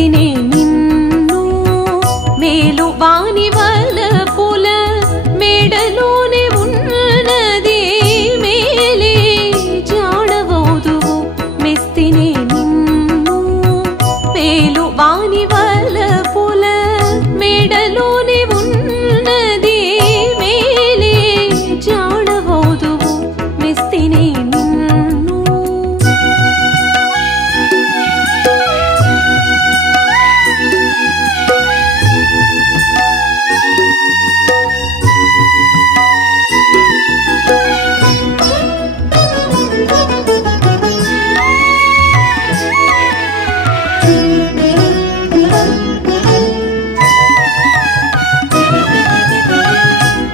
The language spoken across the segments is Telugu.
మెస్తినే నిన్ను మేలు వాని వలపుల మేడలోనే ఉన్నది మేలే జాడవోదువు మెస్తినే నిన్ను మేలు వాని వలపుల మేడలోనే ఉన్నది మేలే జాడవోదువు మెస్తినే నిన్ను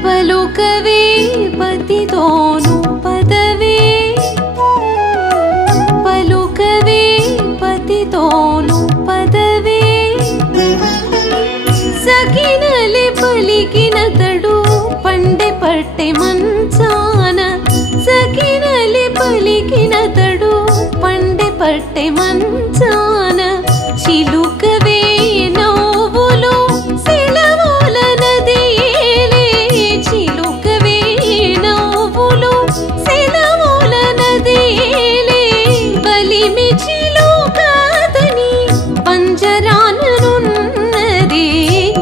పలుకవే పతితోను పదవే పలుకవే పతితోను పదవే సకినలే పలికినతడు పండె పట్టె మంచాన సకినలే పలికినతడు పండె పట్టె మంచాన చిలుకవే నవ్వులు సెలవుల నదియేలే చిలుకవే నవ్వులు సెలవుల నదియేలే బలిమి చిలుకాతని పంజరాననున్నది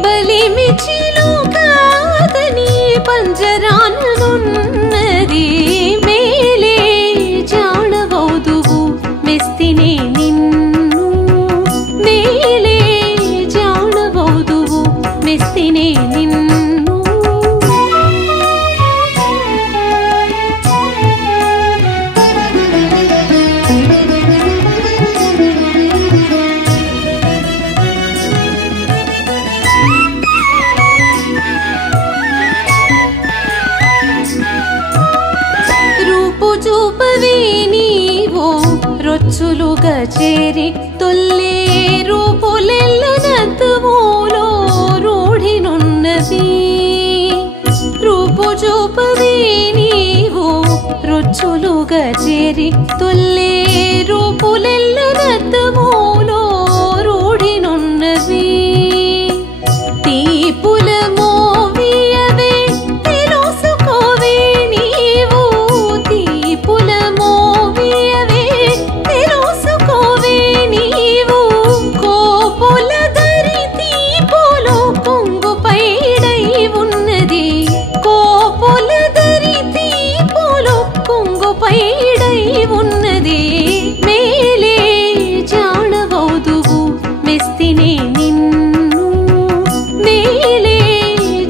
బలిమి చిలుకాతని పంజరాననున్నది మేలే జాడవోదువు మెస్తినే నిన్ను మేలే జాడవోదువు మెస్తినే నిన్ను రూపు చూపవే నీవు రొచ్చులుగా చేరి తొల్లే రూపులెల్లనత్తువులో రూఢినున్నది రూపు చూపవే నీవు రొచ్చులుగా చేరి తొల్లే రూపులెల్లనత్తువులో రూఢినున్నది తీపుల మోవియవే తెలుసుకోవే నీవు తీపుల మోవియవే తెలుసుకోవే నీవు కోపుల దరి తీపులు కొంగుపైడై ఉన్నది కోపుల దరి తీపులు కొంగుపైడై ఉన్నది మేలే జాడవోదువు మెస్తినే నిన్ను మేలే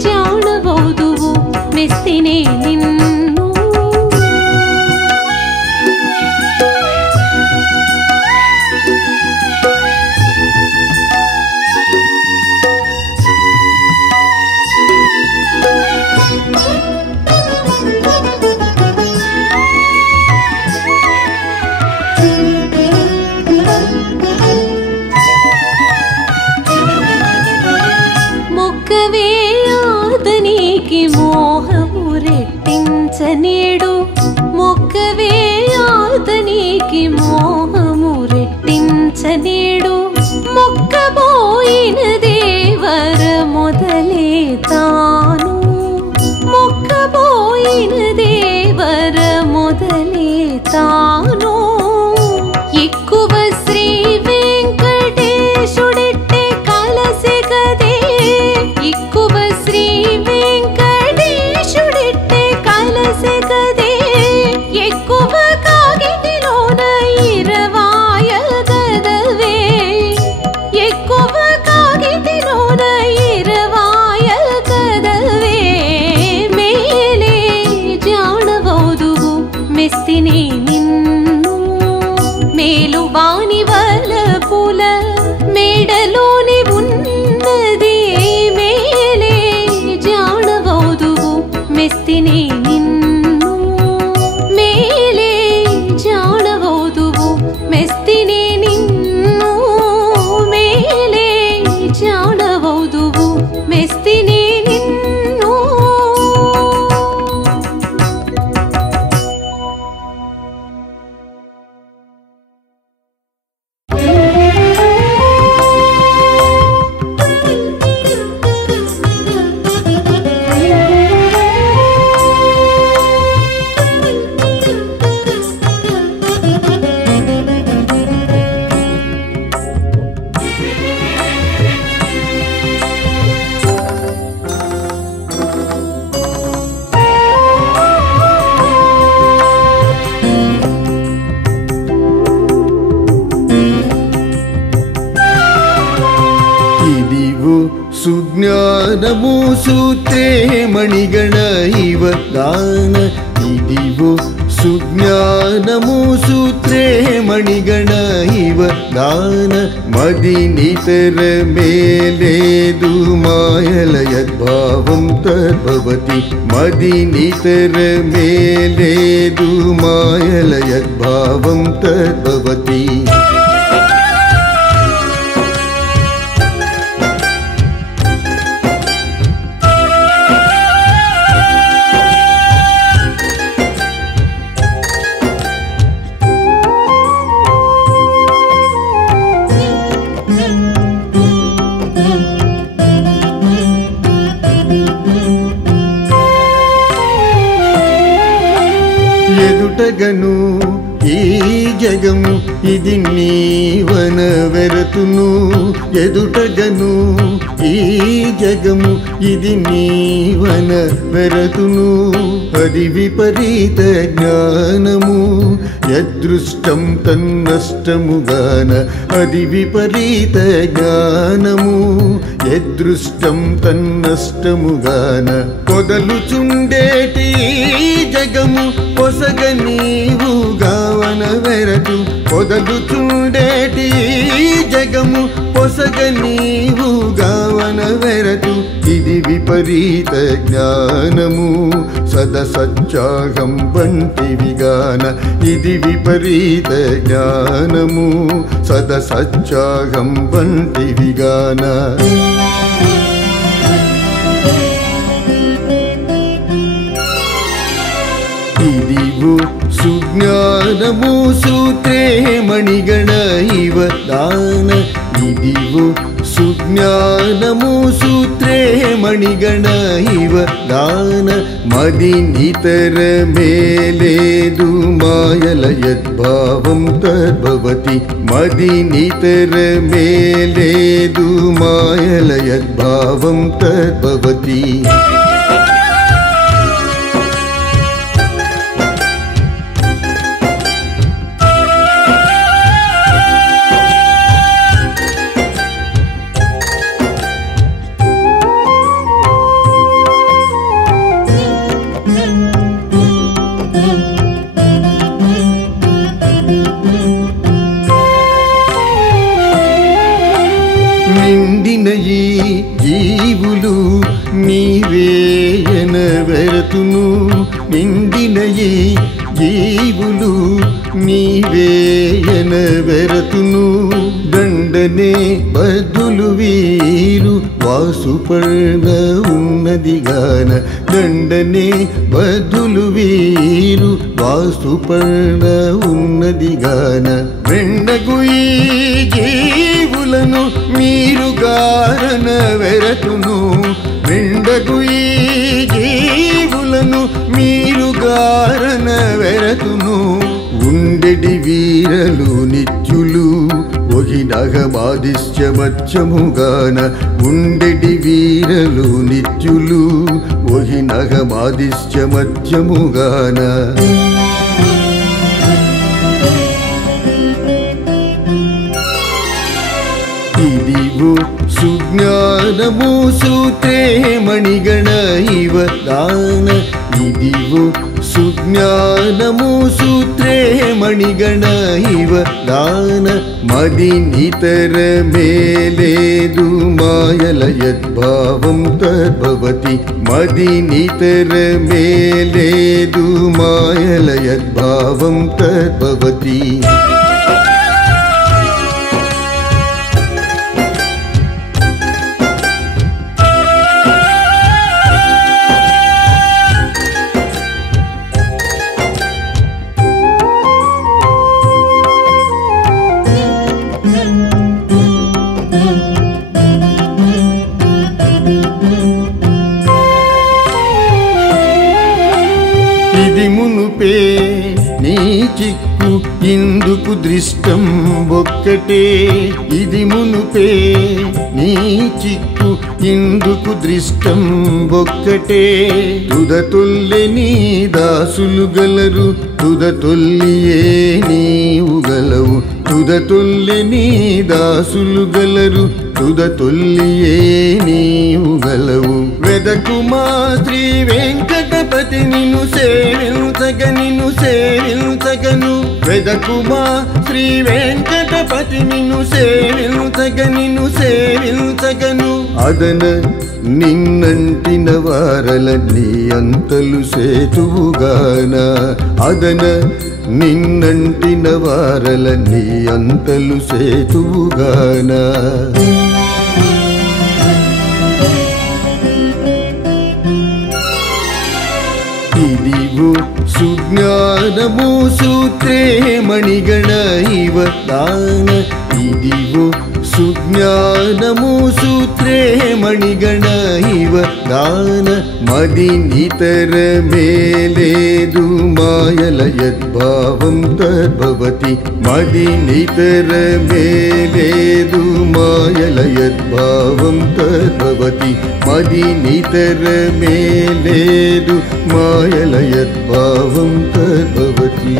జాడవోదువు మెస్తినే నిన్ను మొక్కవే ఆతనికి మోహము రెట్టించనేడు మొక్కవే ఆతనికి మోహము రెట్టించనేడు మొక్కబోయిన దేవర మొదలే తాను మొక్కబోయిన దేవర మొదలే తాను ఎక్కువ శ్రీ వెంకటేశుడిట్టే కలసె కదే ఎక్కువ శ్రీ వెంకటేశుడిట్టే కలసె కదే ఎక్కువ కాగిటిలోన ఇరవాయ గదవే ఎక్కువ కాగిటిలోన ఇరవాయ గదవే మేలే జాడవోదువు మెస్తినే నిన్ను మేలు వాని వలపుల మేడలోని ఉన్నది మేలే జాడవోదువు మెస్తినే నిన్ను మేలే జాడవోదువు మెస్తినే నిన్ను మేలే జాడవోదువు మెస్తినే నిన్ను సుజ్ఞానము సూత్రే మణిగణ ఇవ గాన ఇదివో సుజ్ఞానము సూత్రే మణిగణ ఇవ గాన మది నితర మేలేదు మాయల యద్భావం తద్భవతి మది నితర మేలేదు మాయల యద్భావం తద్భవతి ఎదుటగను ఈ జగము ఇది నీవన వెరతును ఎదుటగను ఈ జగము ఇది నీవన వెరతును అది విపరీత జ్ఞానము యదృష్టం తన్నష్టముగాన అది విపరీత జ్ఞానము యదృష్టం తన్నష్టముగాన పొదలుచుండేటి జగము పొసగ నీవు గావన వెరటు పొదలుచుండేటి జగము పొసగ నీవు గావన వెరటు ఇది విపరీత జ్ఞానము సదసత్యాగం వంటివిగాన ఇది విపరీత జ్ఞానము సదసత్యాగం వంటివిగాన ఇదివో సుజ్ఞానము సూత్రే మణిగణ ఇవ గాన ఇదివో సుజ్ఞానము సూత్రే మణిగణ ఇవ గాన మది నితర మేలేదు మాయల యద్భావం తద్భవతి మది నితర మేలేదు మాయల యద్భావం తద్భవతి నిండిన ఈ జీవులు నీవేయన వెరతును నిండిన ఈ జీవులు నీవేయన వెరతును దండనే బదులు వీరు వాసుపర్ణ ఉన్నదిగాన దండనే బదులు వీరు వాసుపర్ణ ఉన్నదిగాన వెండగు ఈ జీవులను మీరు గారన వెరతును వెండగు ఈ జీవులను మీరు గారన వెరతును ఉండెడి వీరలు నిత్యులు ఒహినగమాదిశ్యమత్యముగాన ఉండెడి వీరలు నిత్యులు ఒహినగమాదిశ్యమత్యముగాన ఇదివో సుజ్ఞానము సూత్రే మణిగణ ఇవ గాన ఇదివో సుజ్ఞానము సూత్రే మణిగణ ఇవ గాన మది నితర మేలేదు మాయల యద్భావం తద్భవతి మది నితర మేలేదు మాయల యద్భావం తద్భవతి ఇది మునుపే నీ చిక్కు ఇందుకు దృష్టం ఒక్కటే ఇది మునుపే నీ చిక్కు ఇందుకు దృష్టం ఒక్కటే తుదతొల్లె నీ దాసులు గలరు తుదతొల్లియే నీవు గలవు తుదతొల్లె నీ దాసులు గలరు తుద తొల్లియే నీవు గలవు వెదకుమా శ్రీ వెంకటపతి నిన్ను సేవించగను వెదకుమా శ్రీ వెంకటపతి నిన్ను సేవించగను అదన నిన్నంటిన వారలన్నీ అంతలు సేతువుగాన అదన నిన్నంటిన వారలన్నీ అంతలు సేతువుగాన ఇదిగో సుజ్ఞానము సూత్రే మణిగణ ఇవ దాన ఇదిగో సుజ్ఞానము సూత్రే మణిగణ ఇవ దాన మది నితర మేలేదు మాయల యద్భావం తద్భవతి మది నితర మేలేదు మాయల యద్భావం తద్భవతి మది నితర మేలేదు మాయల యద్భావం తద్భవతి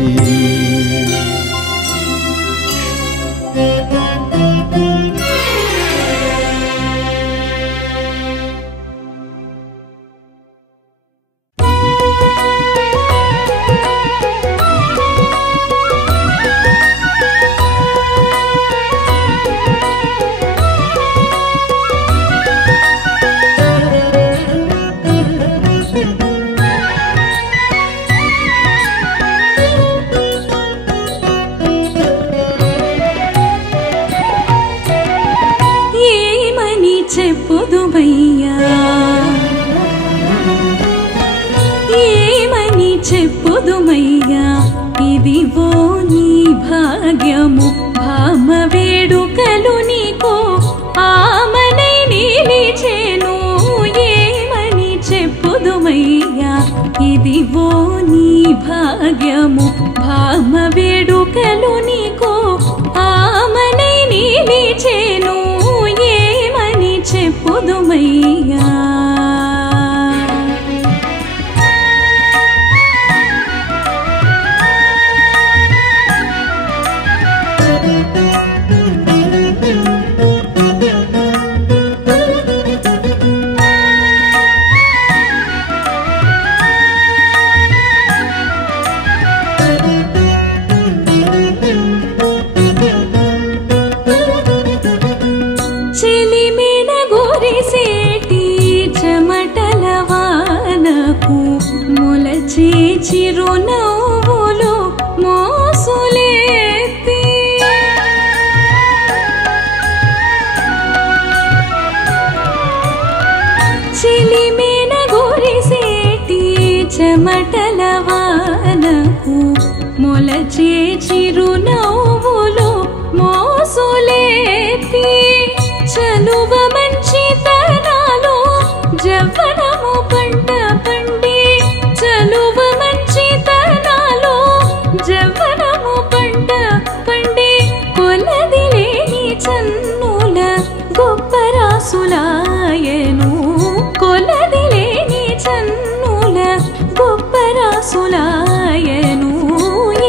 చెప్పుదుమయ్యా ఇదివో నీ భాగ్యము భామ వేడుకలు నీకో ఆమనై నిలిచెను ఏమని చెప్పుదుమయ్యా ఇదివో నీ భాగ్యము భామ వేడుకలు నీకో ఆమనై నిలిచెను ఏమని చెప్పుదుమయ్యా చిరునవ్వులు మోసులేతి చిలిమిన గురిసేటి చెమటల వానకు మొలచే చిరునవ్వులు మోసులేతి చలువ మంచితనాలు జవ్వనము పంట పండి చలువ మంచితనాలు జవ్వనము పంట పండి కొలదిలేని చన్నుల గొప్ప రాసులాయను కొలదిలేని చన్నుల గొప్ప రాసులాయను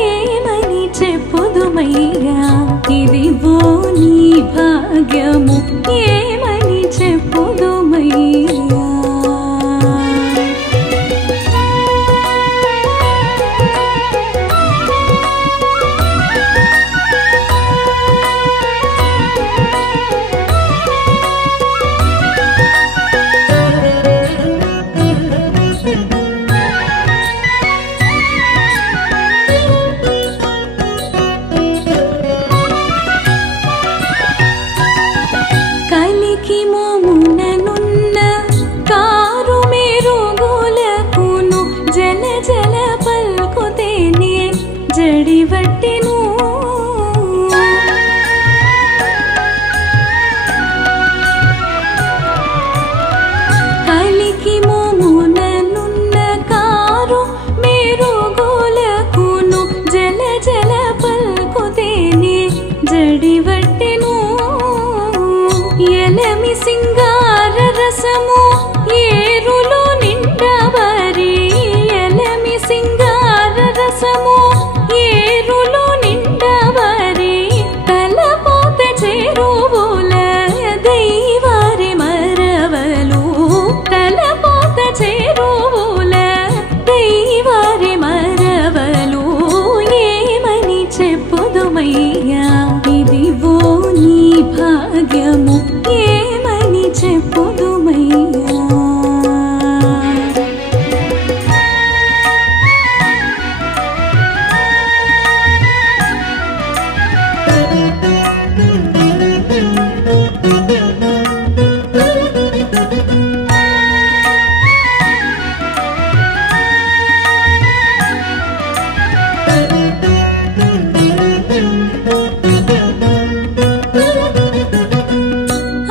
ఏమని చెప్పుదుమయ్యా ఇదివో నీ భాగ్యము ఏమని చెప్పుదుమయ్యా సింగార రసము ఏరులో నిండవరి ఎలమి సింగార రసము ఏరులో నిండవరి తలపోత చెరువుల భాగ్యము ఏమని చెప్పుదుమయ్యా.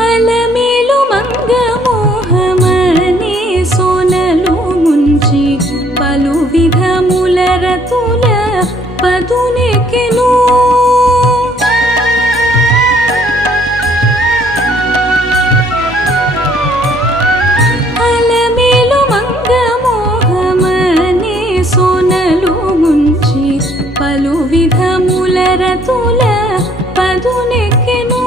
అలమేలు మంగమోహమనే సోనలు ముంచి పలు విధముల రతుల పదునెక్కెను. అలమేలు మంగమోహమనే సోనలు ముంచి పలు విధముల రతుల పదునెక్కెను.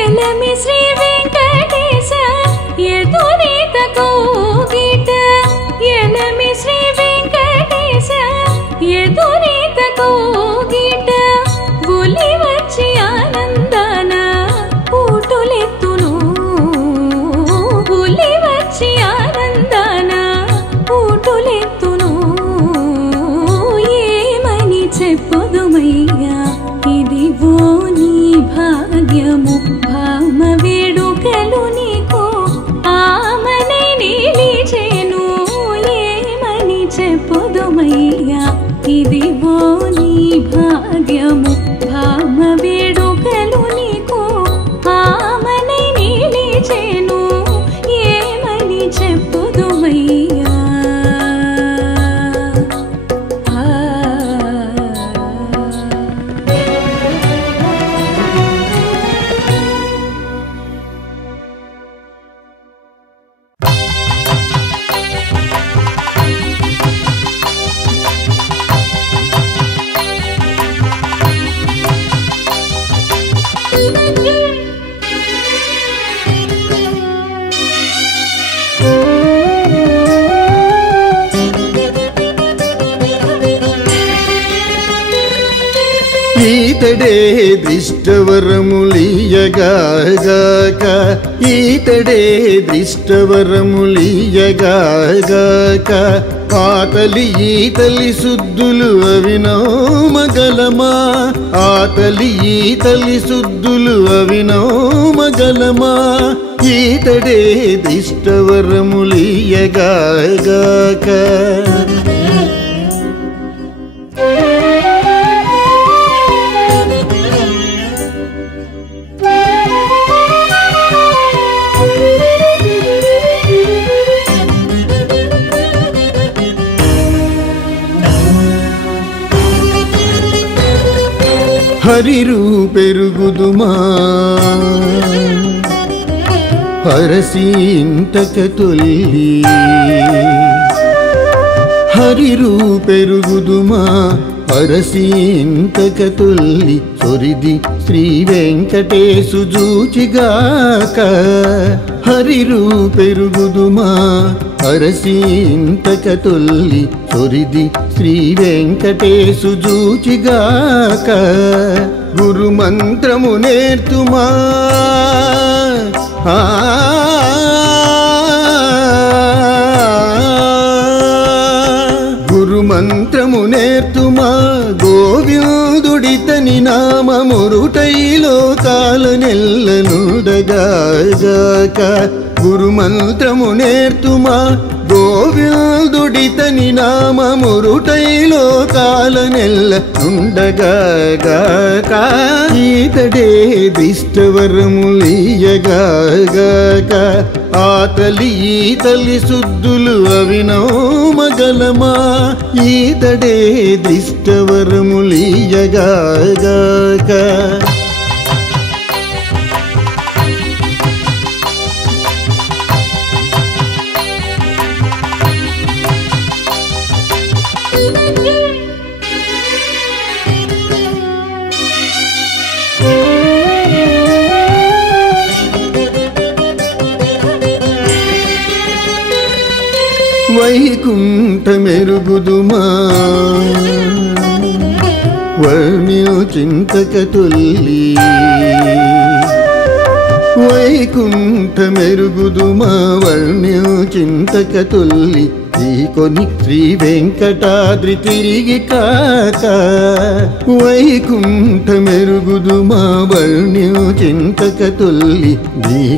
ఎలమి శ్రీ వెంకటేశ ఎదురీత కోగిట, ఎలమి శ్రీ వెంకటేశ ఎదురీత కోగిట, ఒలి వచ్చి ఆనందాన ఊటులెత్తును, ఒలి వచ్చి ఆనందాన ఊటులెత్తును. ఏమని చెప్పుదుమయ్యా ఇదివో నీ భాగ్యము, భామ వేడుకలు నీకు ఆమనై నిలిచెను. ఏమని చెప్పుదుమయ్యా ఇదివో నీ భాగ్యము, భామ వేడుకలు నీకు ఆమనై నిలిచెను. ఏమని చెప్పుదుమయ్యా. ఈతడే దృష్టవరములియగాక, ఈతడే దృష్టవరములియగాక, ఆతలి ఈతలి శుద్ధులు అవినోమగలమా, ఆతలి ఈతలి శుద్ధులు అవినోమగలమా, ఈతడే దృష్టవరములియగాక. హరిరూపెరుగుదుమా హరసీంతక తొల్లి, హరిరూపెరుగుదుమా హరసీంతక తొల్లి, సొరిది శ్రీ వెంకటేశు జూచిగాక. హరిరూపెరుగుదుమా హరసీంతక తొల్లి, సొరిది శ్రీ వెంకటేశు జూచిగాక. గురు మంత్రము నేర్తుమా గురు మంత్రము నేర్తుమా, గోవిందుడితని నామమురుటైలో కాలనెల్లనుడగాక. గురు మంత్రము నేర్తుమా, గోవిందుడితని నామమురుటైలో కాలనెల్ల నుండగాక. ఈతడే దిష్టవరములియగాక, ఆతలి ఈతలి శుద్ధులు అవినోమగలమా, ఈతడే దిష్టవరములియగాక. వైకుంఠమెరుగుదుమా వర్ణ్యుచింతక తొల్లి వైకుంఠ మెరుగుదుమా వర్ణ్యుచింతక తొల్లి కొని శ్రీ వెంకటాద్రి తిరిగి కాక వైకుంఠ మెరుగుదుమా వర్ణ్యుచింతక తొల్లి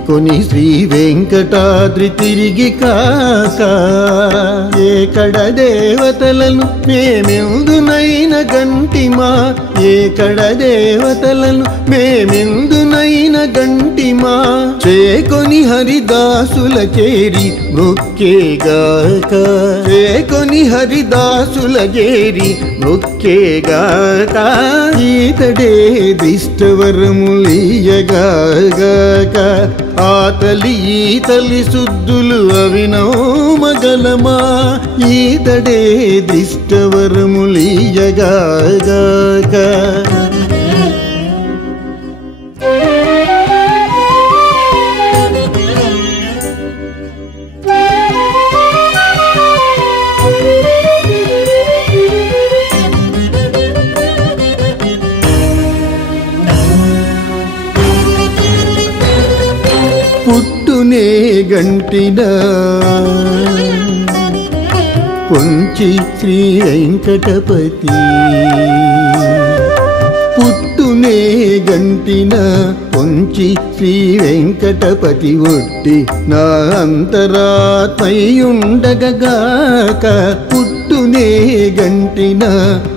కొని శ్రీ వెంకటాద్రి తిరిగి కాక ఏకడ దేవతలను మేమెందునైన గంటిమా ఏకడ దేవతలను మేమెందునైన గంటిమా చేకొని హరిదాసుల చేరి మృక్కేగాక చేకొని హరిదాసుల చేరి మృక్కేగాక ఈతడే దిష్టవరములియగాక ఆతలి ఈతలి శుద్ధులు అవినోమగలమా ఈతడే దిష్టవరములియగాక పుట్టునే గంటిన పొంచి శ్రీ వెంకటపతి పుట్టునే గంటిన పొంచి శ్రీ వెంకటపతి ఒట్టి నా అంతరాత్మయుండగగాక పుట్టునే గంటిన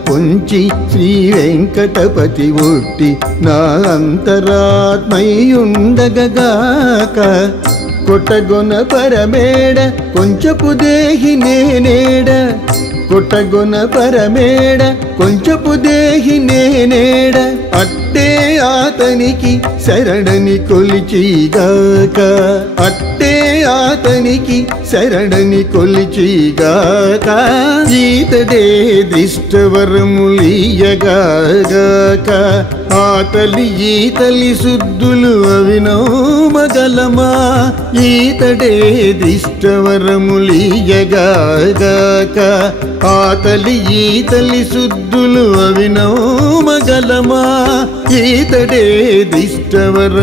పొంచి శ్రీ వెంకటపతి ఒట్టి నా అంతరాత్మయుండగగాక కొట్టగొన పరమేడ కొంచెపు దేహి నేనేడ కొట్టగొన పరమేడ కొంచెపు దేహి నేనేడ అట్టే ఆతనికి శరణని కొలిచిగాక అట్టే ఆతనికి శరణని కొలిచిగాక ఈతడే దిష్టవరములియగాక ఆతలి ఈతలి శుద్ధులు అవినోమగలమా ఈతడే దిష్టవరములియగాక ఆతలి ఈతలి శుద్ధులు అవినోమగలమా ఈతడే దిష్టవరములియగాక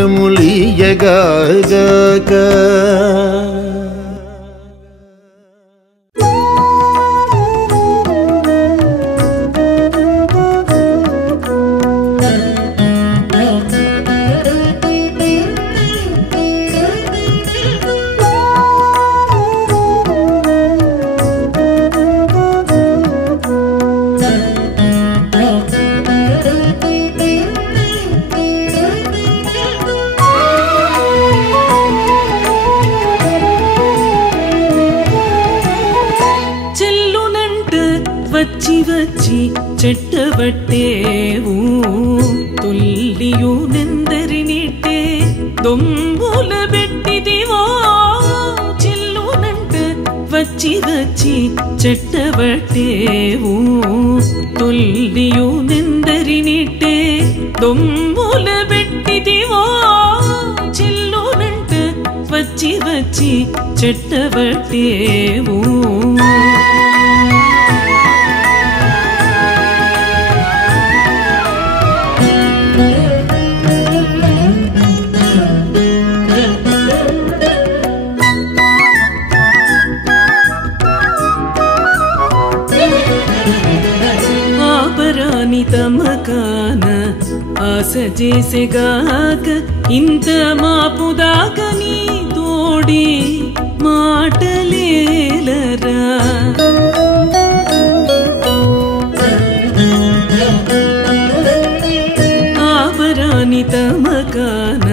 చెట్టబట్టేవు తొల్లియు నెందరినిట్టే దొంబుల బెట్టిదివో చెల్లునంట వచ్చి వచ్చి చెట్టబట్టేవు తొల్లియు నెందరినిట్టే దొంబుల బెట్టిదివో చెల్లునంట వచ్చి వచ్చి చెట్టబట్టేవు తమకాన ఆశ చేసేగాక ఇంత మాపుదాక నీ తోడి మాటలేలరా ఆపరాని తమకాన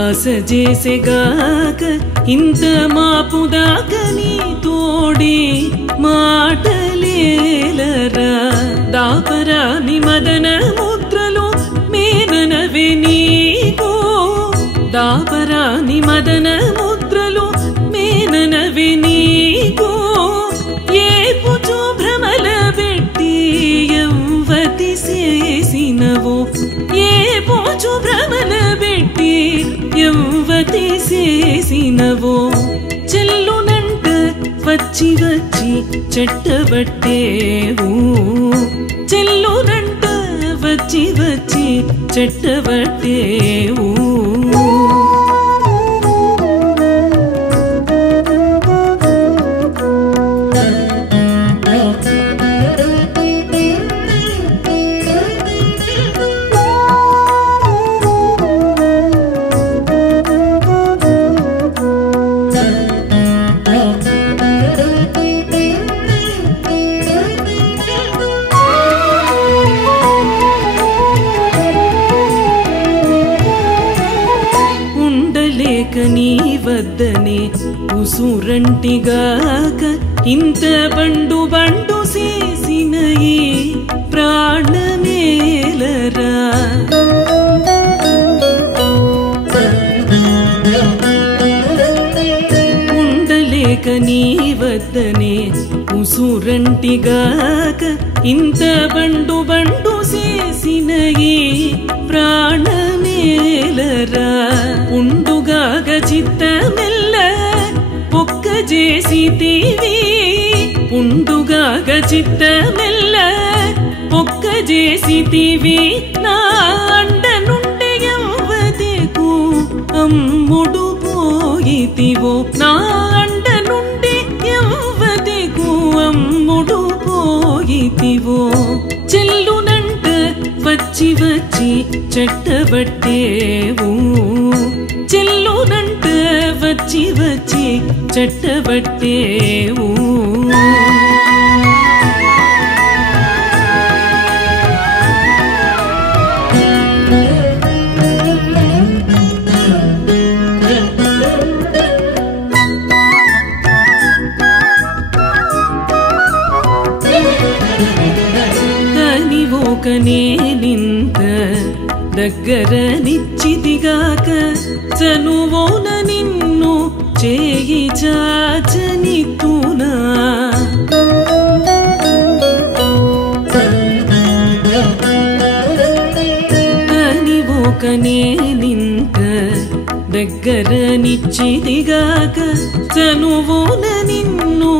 ఆశ చేసేగాక ఇంత మాపుదాక నీ తోడి మాటలేలరా దాపరాని మదన ముద్రలు మేననవే నీకో దాపరాని మదన ముద్రలు మేననవే నీకో ఏ పుచు భ్రమల పెట్టి యవ్వతి చేసినవో ఏ పుచు భ్రమల పెట్టి యవ్వతి చేసినవో చెల్లునంట వచ్చి వచ్చి చెట్టబట్టేవు చెల్లునంట వచ్చి వచ్చి చెట్టబట్టేవు నీ వద్దనే ఉసురంటిగాక ఇంత బండు బండు చేసిన ఈ ప్రాణమేలరా ఉండలేక నీ వద్దనే ఉసురంటిగాక ఇంత బండు బండు చేసిన ఈ ప్రాణమేలరా ఉండుగాక చిత్తమెల్ల పొక్క చేసితివి ఉండుగాక చిత్తమెల్ల పొక్క చేసితివి నా అండ నుండి ఎవ్వదెకు అమ్ముడు పోయితివో నా అండ నుండి ఎవ్వదెకు అమ్ముడు పోయితివో చెల్లునంట వచ్చి వచ్చి చెట్టబట్టేవు చెల్లునంట వచ్చి వచ్చి చెట్టబట్టేవు నేనింత దగ్గర నిచ్చిదిగాక చనువోన నిన్ను చేయి చాచనితునా అని ఒక నేనింత దగ్గర నిచ్చిదిగాక చనువోన నిన్ను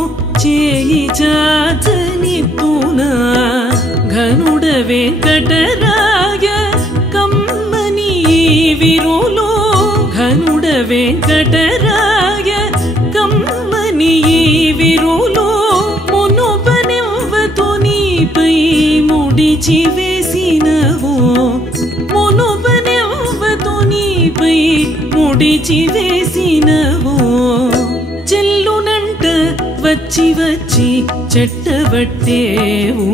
చేయి చాచనితునా ఘనుడ వెంకటరాయ కమ్మని విరులో ఘనుడ వెంకటరాయ కమ్మని విరులో మునుపనెవ్వతో నీపై ముడిచి వేసినవో మునుపనెవ్వతో నీపై ముడిచి వేసినవో చెల్లునంట వచ్చి వచ్చి చెట్టబట్టేవు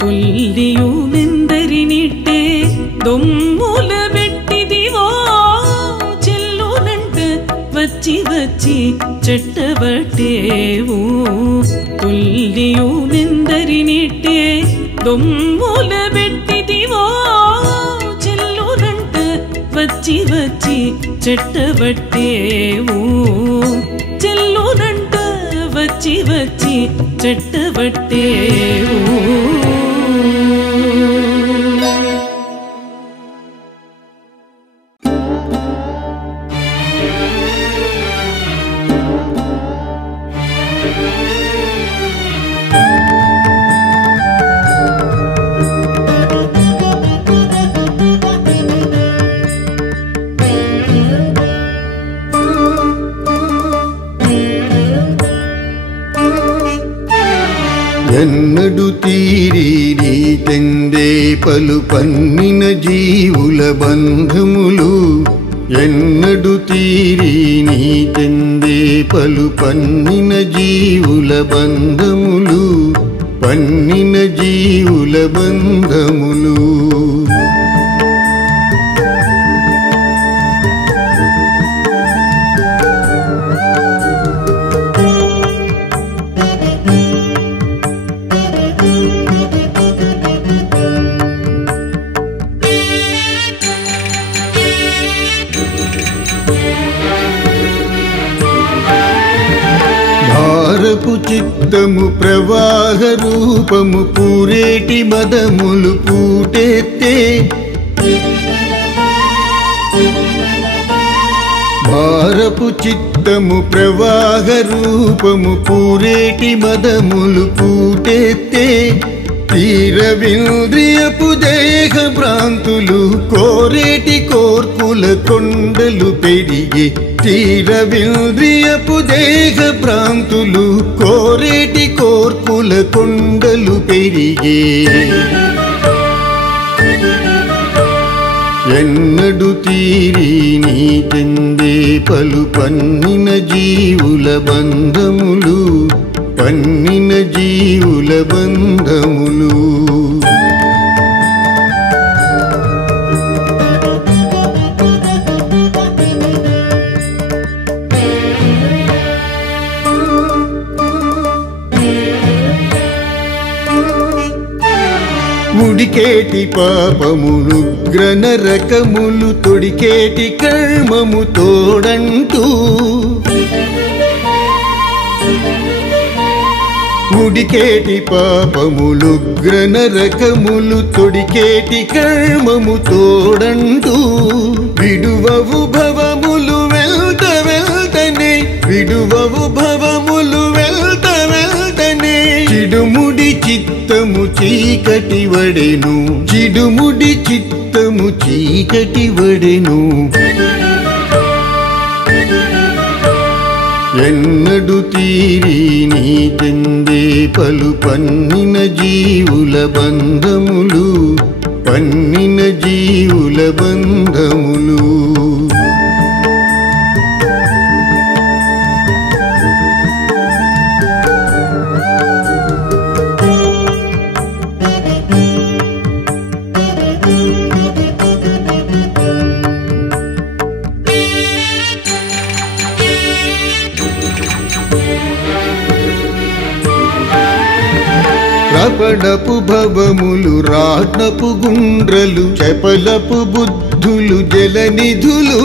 పుల్లియు నెందరినిట్టే దొమ్ముల పెట్టిదివో చెల్లునంట వచ్చి వచ్చి చెట్టబట్టేవు పుల్లియు నెందరినిట్టే దొమ్ముల పెట్టిదివో చెల్లునంట వచ్చి వచ్చి చెట్టబట్టేవు చెల్లునంట వచ్చి వచ్చి చెట్టబట్టేవు ఎన్నడు తీరి నీ తెందే పలు పన్నిన జీవుల బంధములు ఎన్నడు తీరి నీ తెందే పలు పన్నిన జీవుల బంధములు పన్నిన జీవుల బంధములు భారపు చిత్తము ప్రవాహ రూపము పూరేటి మదములు పూటెత్తే భారపు చిత్తము ప్రవాహ రూపము పూరేటి మదములు పూటెత్తే తీరవింద్రియపు దేహ భ్రాంతులు కోరేటి కోర్పుల కొండలు పెరిగే తీరవింద్రియపు దేహ భ్రాంతులు కోరేటి కోర్పుల కొండలు పెరిగే ఎన్నడు తీరి నీ చెందే పలు పన్నిన జీవుల బంధములు పన్నిన జీవుల బంధములు ఉడికేటి పాపములు గ్రనరకములు తొడికేటి కర్మము తోడంటూ ఉడికేటి పాపములు గ్రనరకములు తొడికేటి కర్మము తోడంటూ విడువవు భవములు వెల్త వెల్తనే విడువవు భవములు వెల్త వెల్తనే చిడుముడి చిత్తము చీకటి వడెను చిడుముడి చిత్తము చీకటి వడెను ఎన్నడు తీరి నీ చెందే పలు పన్నిన జీవుల బంధములు పన్నిన జీవుల బంధములు రపడపు భవములు రాట్నపు గుండ్రలు చపలపు బుద్ధులు జలనిధులు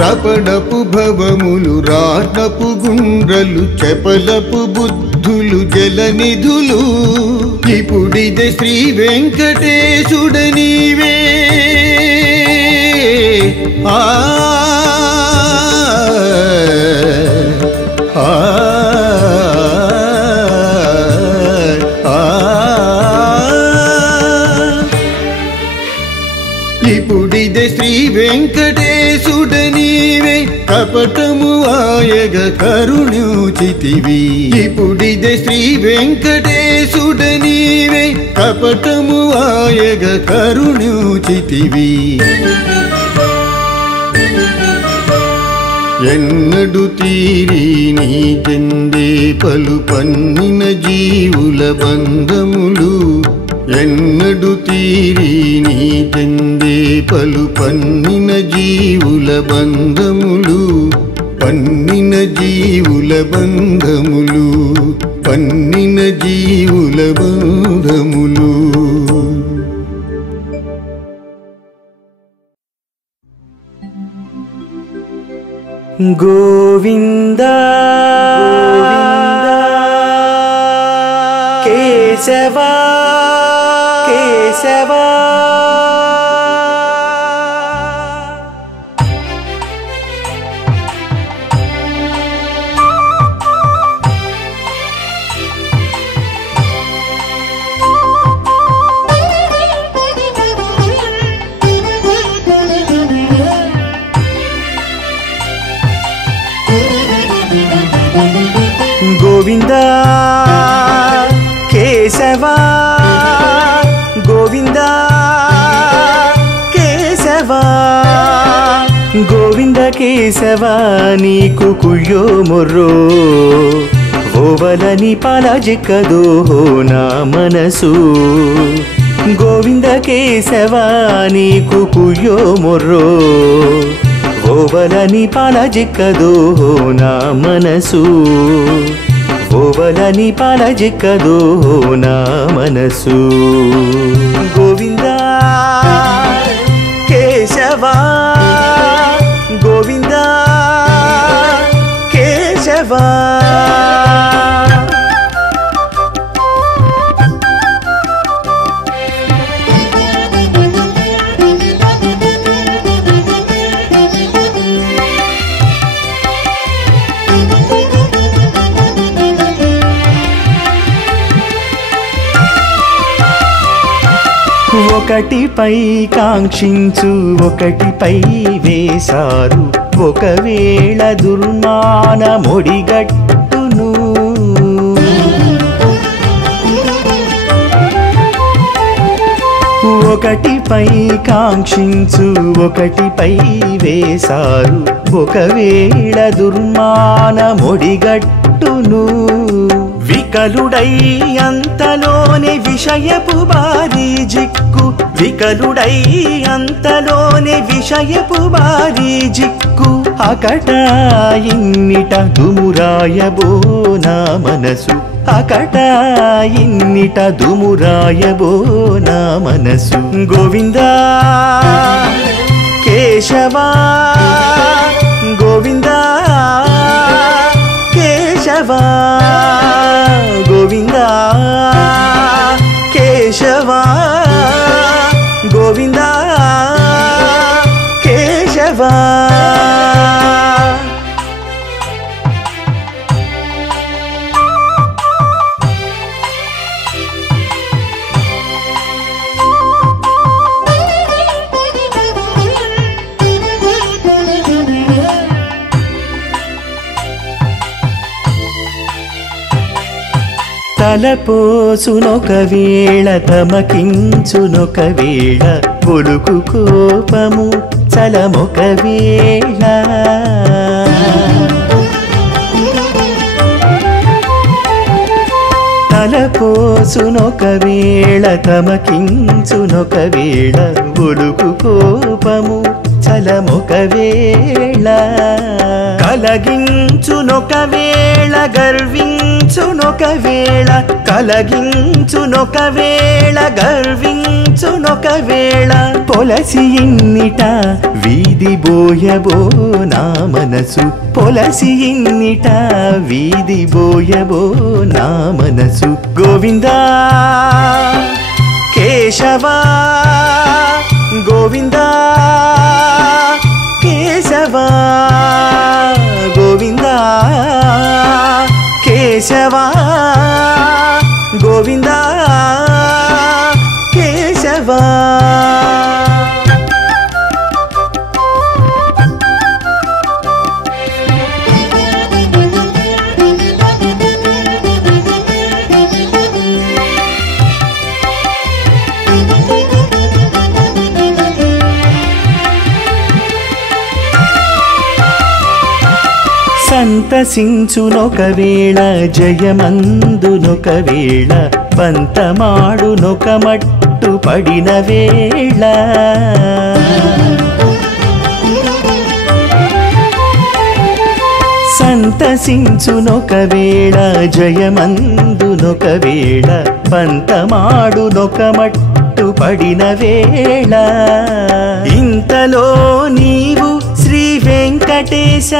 రపడపు భవములు రాట్నపు గుండ్రలు చపలపు బుద్ధులు జలనిధులు ఇప్పుడిదే శ్రీ వెంకటేశుడ నీవే ఇప్పుడిదే శ్రీ వెంకటేశుడ నీవే కపటము ఆయగ కరుణ్యోచితివి ఇప్పుడిదే శ్రీ వెంకటేశుడ నీవే కపటము ఆయగ కరుణ్యోచితివి ఎన్నడు తీరి నీ చెందే పలు పన్నిన జీవుల బంధములు ఎన్నడు తీరి నీ చెందే పలు పన్నిన జీవుల బంధములు పన్నిన జీవుల బంధములు పన్నిన జీవుల బంధములు గోవిందా కేశవా కేశవా గోవిందా కేశవా గోవిందా కేశవా గోవింద కేశవా నీకు కుయ్యో మొర్రో ఓవలని పాలజిక్కదో నా మనసు గోవింద కేశవా నీకు కుయ్యో మొర్రో ఓవలని పాలజిక్కదో నా మనసు ఓవలని పాలజిక్కదో నా మనసు గోవిందా కేశవా గోవిందా కేశవా ఒకటిపై కాంక్షించు ఒకటిపై వేశారు ఒకవేళ దుర్మాన మొడిగట్టును ఒకటిపై కాంక్షించు ఒకటిపై వేశారు ఒకవేళ దుర్మాన మొడిగట్టును వికలుడై అంతలోనే విషయపు బారీ జిక్కు వికలుడై అంతలోనే విషయపు బారీ జిక్కు అకట ఇన్నిట దుమురాయబో నా మనసు అకట ఇన్నిట దుమురాయబో నా మనసు గోవిందా కేశవా గోవిందా కేశవా గోవిందా కేశవా గోవిందా కేశవా తలపోసునొకవేళ తమకించునొకవేళ పొలుకు కోపము చలమొకవేళ తలపోసునొకవేళ తమకించునొకవేళ పొలుకు కోపము చలమొకవేళ కలగించునొకవేళ గర్వించునొకవేళ కలగించునొకవేళ గర్వించునొకవేళ పొలసి ఇన్నిట వీధి బోయబో నా మనసు పొలసి ఇన్నిట వీధి బోయబో నా మనసు గోవిందా కేశవా గోవిందా కేశవా గోవిందా కేశవా గోవిందా కేశవా సంతసించునొకవేళ జయమందునొకవేళ పంతమాడునొక మట్టు పడిన వేళ సంతసించునొకవేళ జయమందునొకవేళ పంతమాడునొక మట్టు పడిన వేళ ఇంతలో నీవు శ్రీ వెంకటేశ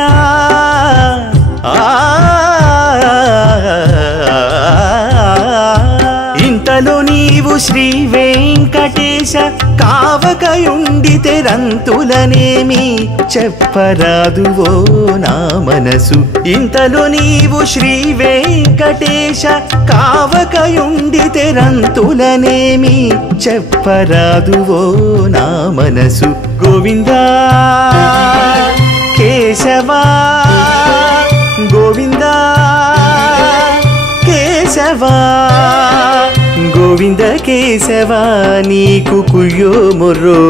ఇంతలో నీవు శ్రీ వెంకటేశ కావకయుండితే రంతులనేమి చెప్పరాదువో నా మనసు ఇంతలో నీవు శ్రీ వెంకటేశ కావకయుండితే రంతులనేమి చెప్పరాదువో నా మనసు గోవిందా కేశవా గోవిందా కేశవా గోవింద కేశవా నీకు కుయ్యో మొర్రో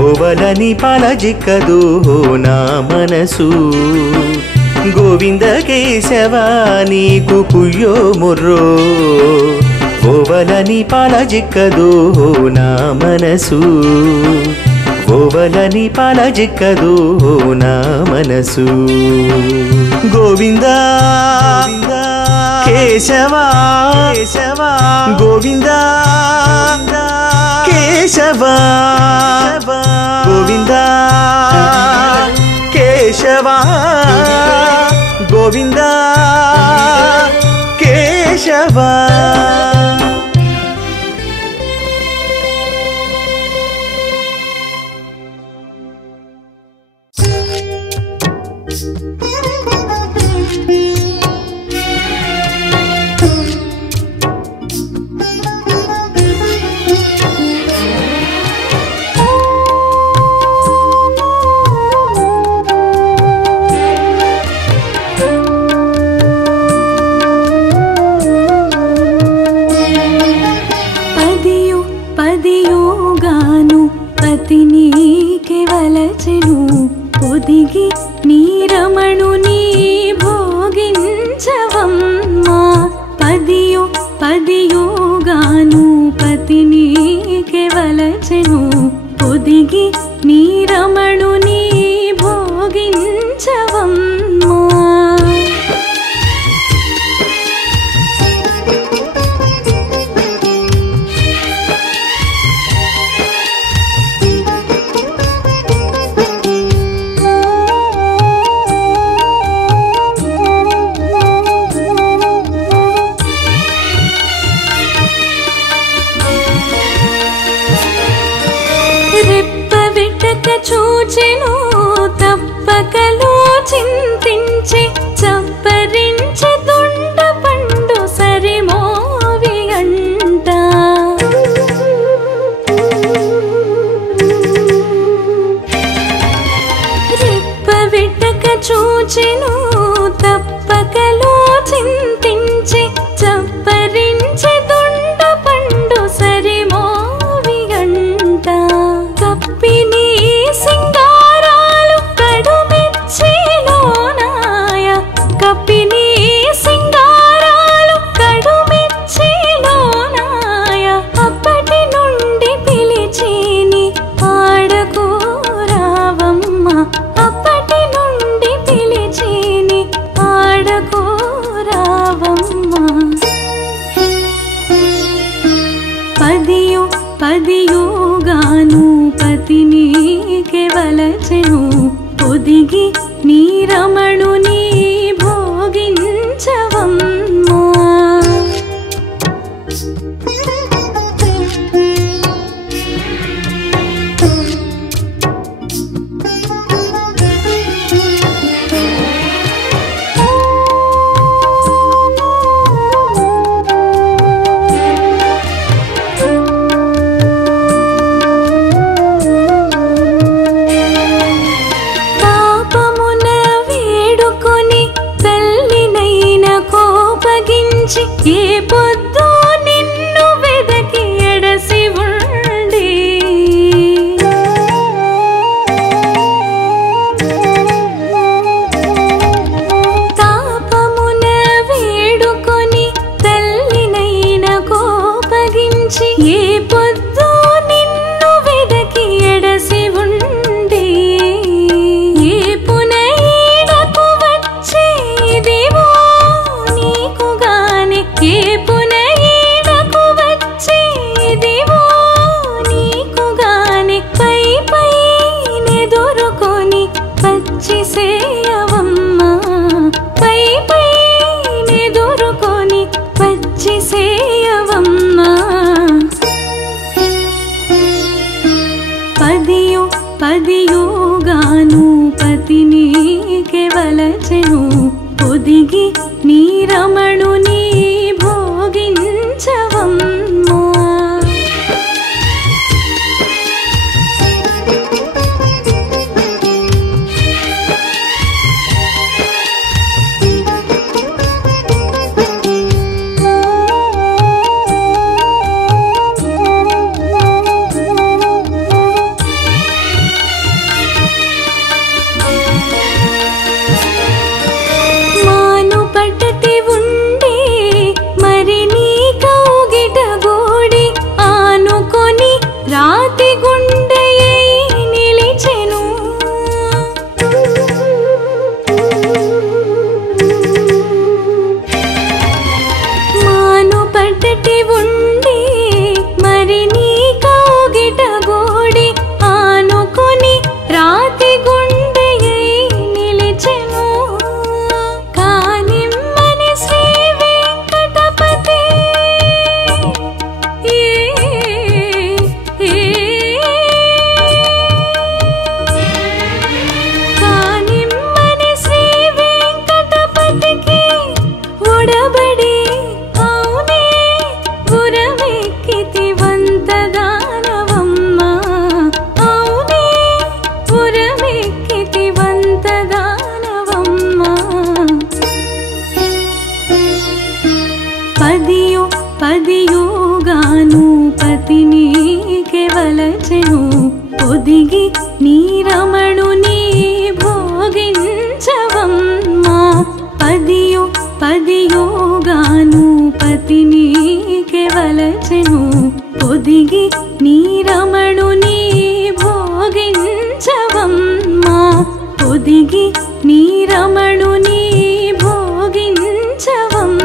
ఓవలని పలజిక్కదు నా మనసు గోవింద కేశవా నీకు కుయ్యో మొర్రో ఓవలని పలజిక్కదు నా మనసు ఓవలని పలజిక్కదు నా మనసు గోవిందా కేశవా కేశవా గోవిందా కేశవా గోవిందా కేశవా గోవిందా కేశవా చూచెను తప్పకలో చింతించి చప్పరించె దొండ పండు సరిమోవి అంట రెప్పవిట్టక చూచెను తప్పకలో చింతించి చప్పరించె దొండ పండు సరిమోవి అంట కప్పిని సింగారాలు కడుమెచ్చిలోనాయ కప్పిని సింగారాలు కడుమెచ్చిలోనాయ అప్పటి నుండి పిలిచేని ఆడకోరావమ్మ అప్పటి నుండి పిలిచేని ఆడకోరావమ్మ పదియు పదియుగాను పతినీకే వలచెను ఒదిగి నీ రమణుని భోగించవమ్మా పాపమున వేడుకొని తల్లినైన కోపగించి ఏ పొద్దు నిన్ను వెదకి ఎడసి ఉండి తాపమున వేడుకొని తల్లినైన కోపగించి ఏ పొద్దు నిన్ను వెదకి ఎడసి ఉండి ఏ పునైడకు వచ్చేదివో నీకు గాని ఏ పునైడకు వచ్చేదివో నీకు గాని పై పై నెదురుకొని పచ్చిసేయవమ్మా పై పై నెదురుకొని పచ్చిసేయవమ్మా పదియు పదియుగాను పతినీకే వలచెను ఒదిగి నీ రమణుని భోగించవమ్మా మాను పట్టతి ఉండి మరి నీ కౌగిట గూడి ఆనుకొని రాతి గుండెయై నిలిచెను మాను పట్టతి ఉండి మరి నీ కౌగిట గూడి ఆనుకొని రాతి గుండెయై నిలిచెను కానిమ్మని శ్రీ వెంకటపతి కానిమ్మని శ్రీ వెంకటపతికి ఒడబడి అవునే పురమెక్కితి వంతదానవమ్మా అవునే పురమెక్కితి వంతదానవమ్మా పదియు పదియుగాను పతినీకే వలచెను ఒదిగి నీ రమణుని భోగించవమ్మా పదియు పదియుగాను పతినీకే వలచెను ఒదిగి నీ రమణుని భోగించవమ్మా ఒదిగి నీ రమణుని భోగించవమ్మా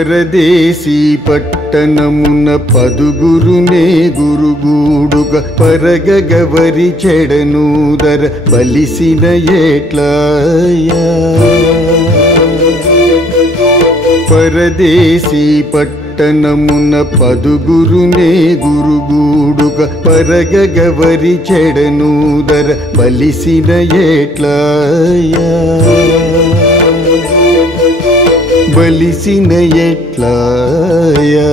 పరదేశీ పట్టణమున పదుగురునే గురుగుడుగ పరగగవరి చెడనూదర బలిసిన ఎట్లాయా పరదేశీ పట్టణమున పదుగురునే గురుగుడుగ పరగగవరి చెడనూదర బలిసిన ఎట్లాయా బలిసిన ఎట్లాయా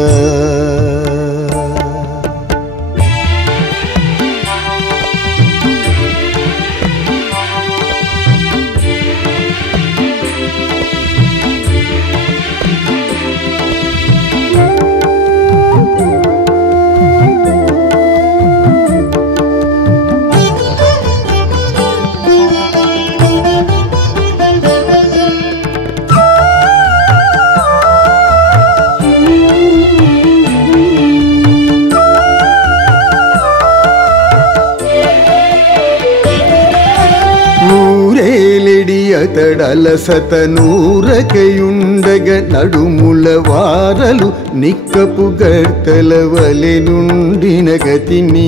అతడలసత నూరకయుండగ నడుముల వారలు నిక్కపు గర్తల వలె నుండిన గతిని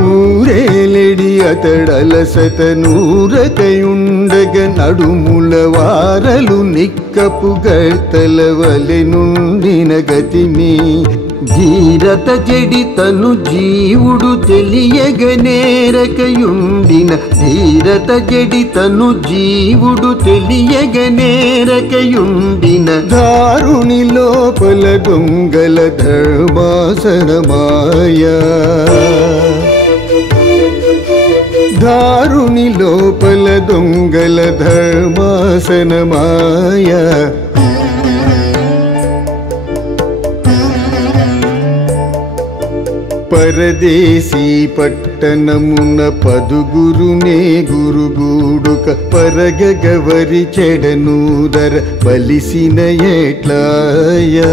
ఊరేలెడి అతడలసత నూరకయుండగ నడుముల వారలు నిక్కపు గర్తల వలె నుండిన గతిని ధీరత చెడి తను జీవుడు తెలియగనేరకయుండిన ధీరత చెడి తను జీవుడు తెలియగనేరకయుండిన దారుని లోపల దొంగల ధర్మాసనమాయా దారుని లోపల దొంగల ధర్మాసనమాయా పరదేశీ పట్టణమున పదుగురునే గురుగుడుక పరగగవరి చెడనూదర బలిసిన ఎట్లాయా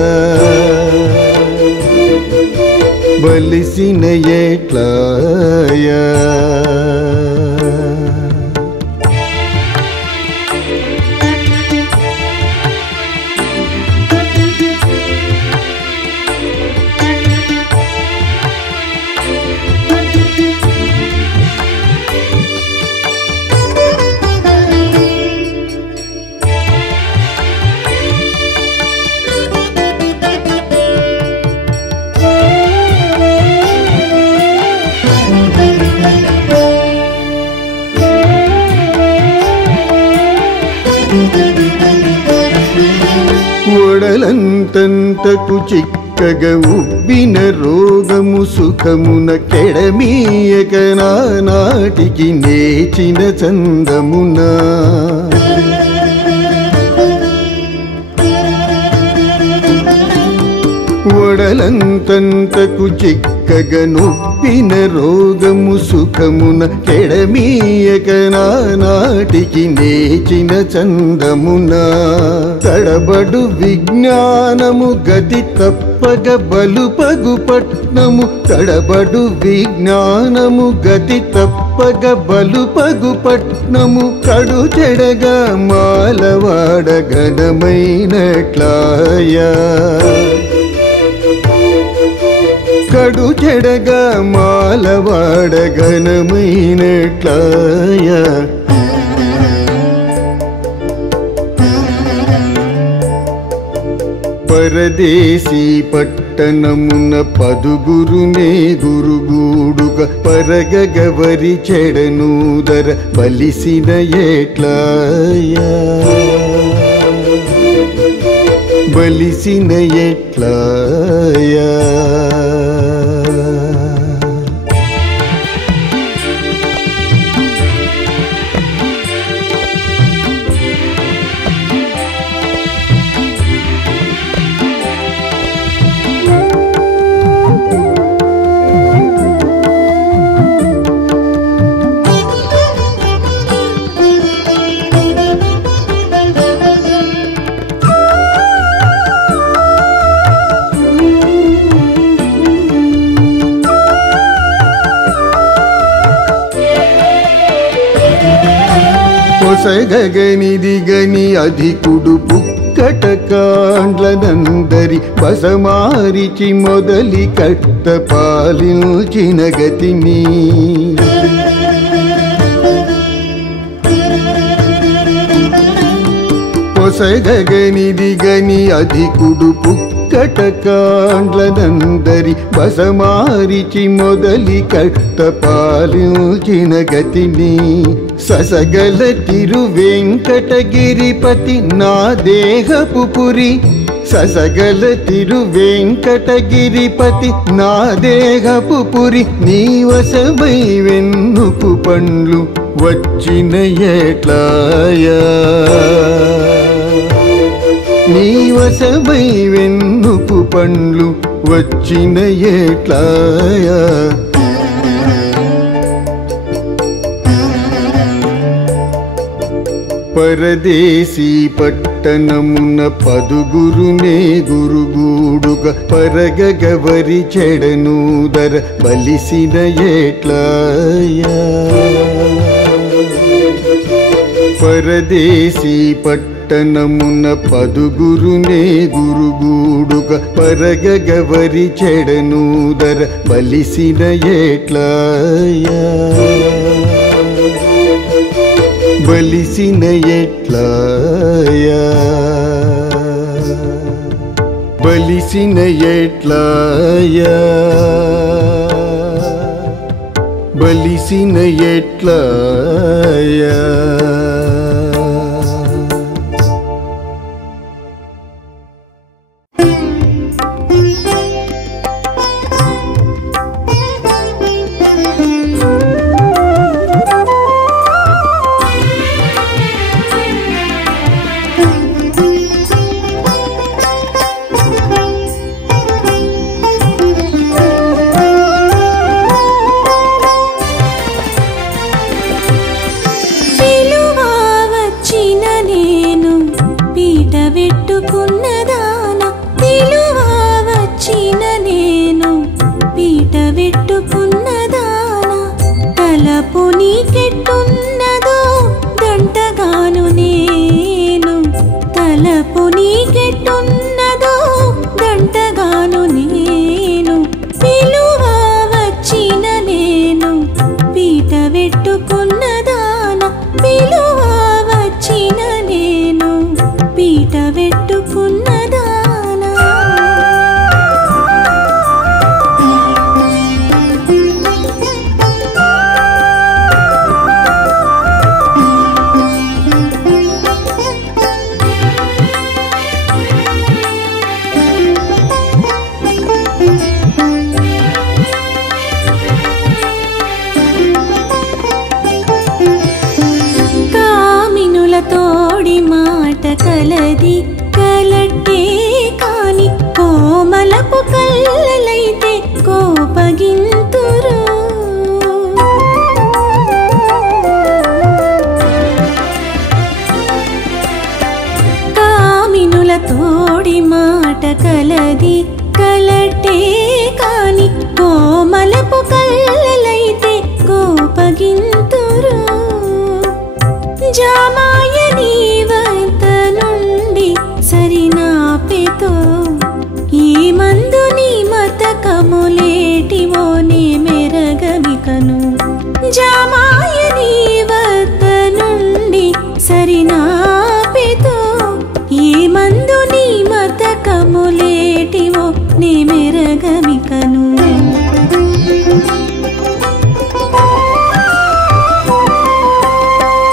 బలిసిన ఎట్లాయా ఒడలంతంతకు చిక్కగ ఉబ్బిన రోగము సుఖమున కెడమీయక నాటికి నేచిన చందమున ఒడలంతంతకు చిక్కగ నొప్పిన రోగము సుఖమున కెడమీయక నాటికి నేచిన చందమున తడబడు విజ్ఞానము గతి తప్పగ బలుపగు పట్నము తడబడు విజ్ఞానము గతి తప్పగ బలుపగు పట్నము కడు చెడగా మాలవాడ ఘనమైనట్లాయా కడు చెడగా మాలవాడ ఘనమైనట్లాయా పరదేశీ పట్టణమున పదుగురునే గురుగుడుగ పరగగవరి చెడనూదర బలిసిన ఎట్లాయా బలిసిన ఎట్లాయా పొసగగనిదిగని అధికుడు పుక్కట కాండ్లనందరి బసమారిచి మొదలి కట్ట పాలించిన గతిని పొసగగనిదిగని అధికుడు పుక్కట కాండ్లనందరి బసమారిచి మొదలి కట్ట పాలించిన గతిని ససగల తిరు వెంకటగిరిపతి నా దేహపు పురి ససగల తిరు వెంకటగిరిపతి నా దేహపు పురి నీ వశమై వెన్నుపు పండ్లు వచ్చిన ఎట్లాయా నీ వశమై వెన్నుపు పండ్లు వచ్చిన ఎట్లాయా పరదేశీ పట్టణమున పదుగురునే గురుగుడుగ పరగగవరి చెడనూదర బలిసిన ఎట్లాయా పరదేశీ పట్టణమున పదుగురునే గురుగుడుగ పరగగవరి చెడనూదర బలిసిన ఎట్లాయా బలిసిన ఎట్లాయా బలిసిన ఎట్లాయా బలిసిన ఎట్లాయా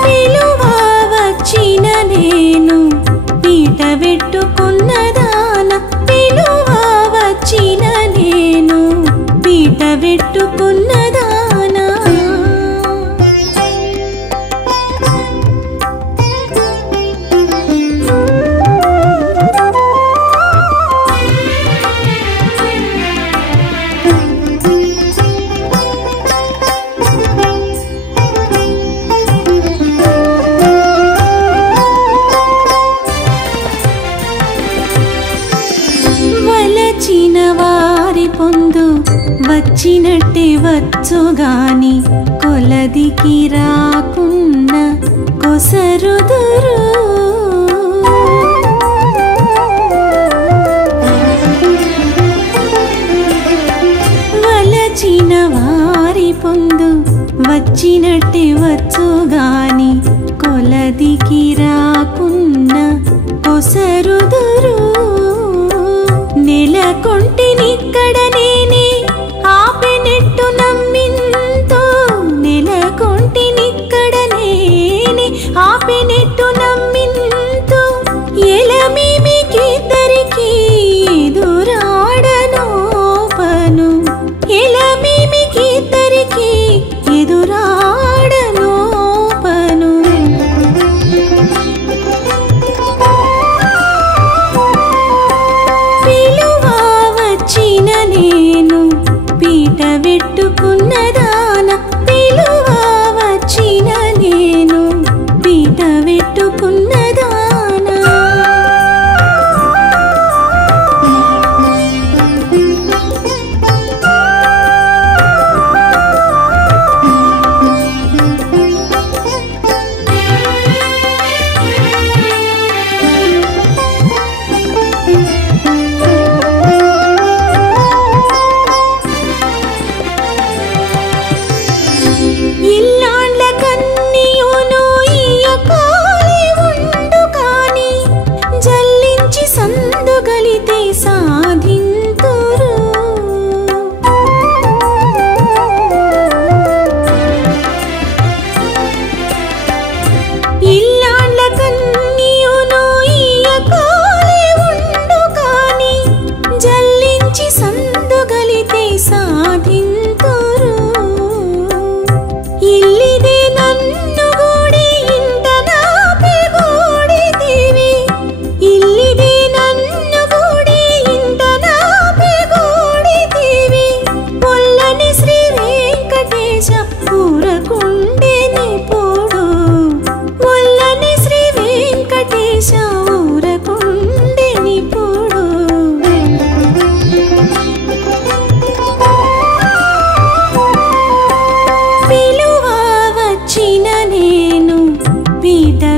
పిలువా వచ్చినట్టే వచ్చుగాని కొలదికి రాకున్న కొసరుదురు వలచిన వారి పొందు వచ్చినట్టే వచ్చుగాని కొలదికి రాకున్న కొసరుదురు నెలకొంటినిక్కడ నేనే ఆపెనెట్టు నమ్మింతో నెలకొంటినిక్కడ నేనే ఆపెనెట్టు నమ్మింతో ఎలమీమికిద్దరికి ఎదురాడనోపను ఎలమీమికిద్దరికి ఎదురాడనోపను నేను పీట వెట్టుకున్నదాన పిలువ వచ్చిన నేను పీట వెట్టుకున్నదాన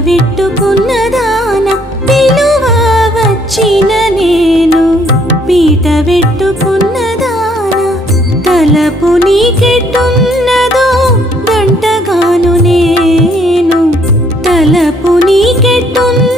వెట్టుకున్నదాన పిలువ వచ్చిన నేను పీట వెట్టుకున్నదాన తలపు నీకెట్టున్నదో గంటగాను నేను తలపు నీకెట్టున్న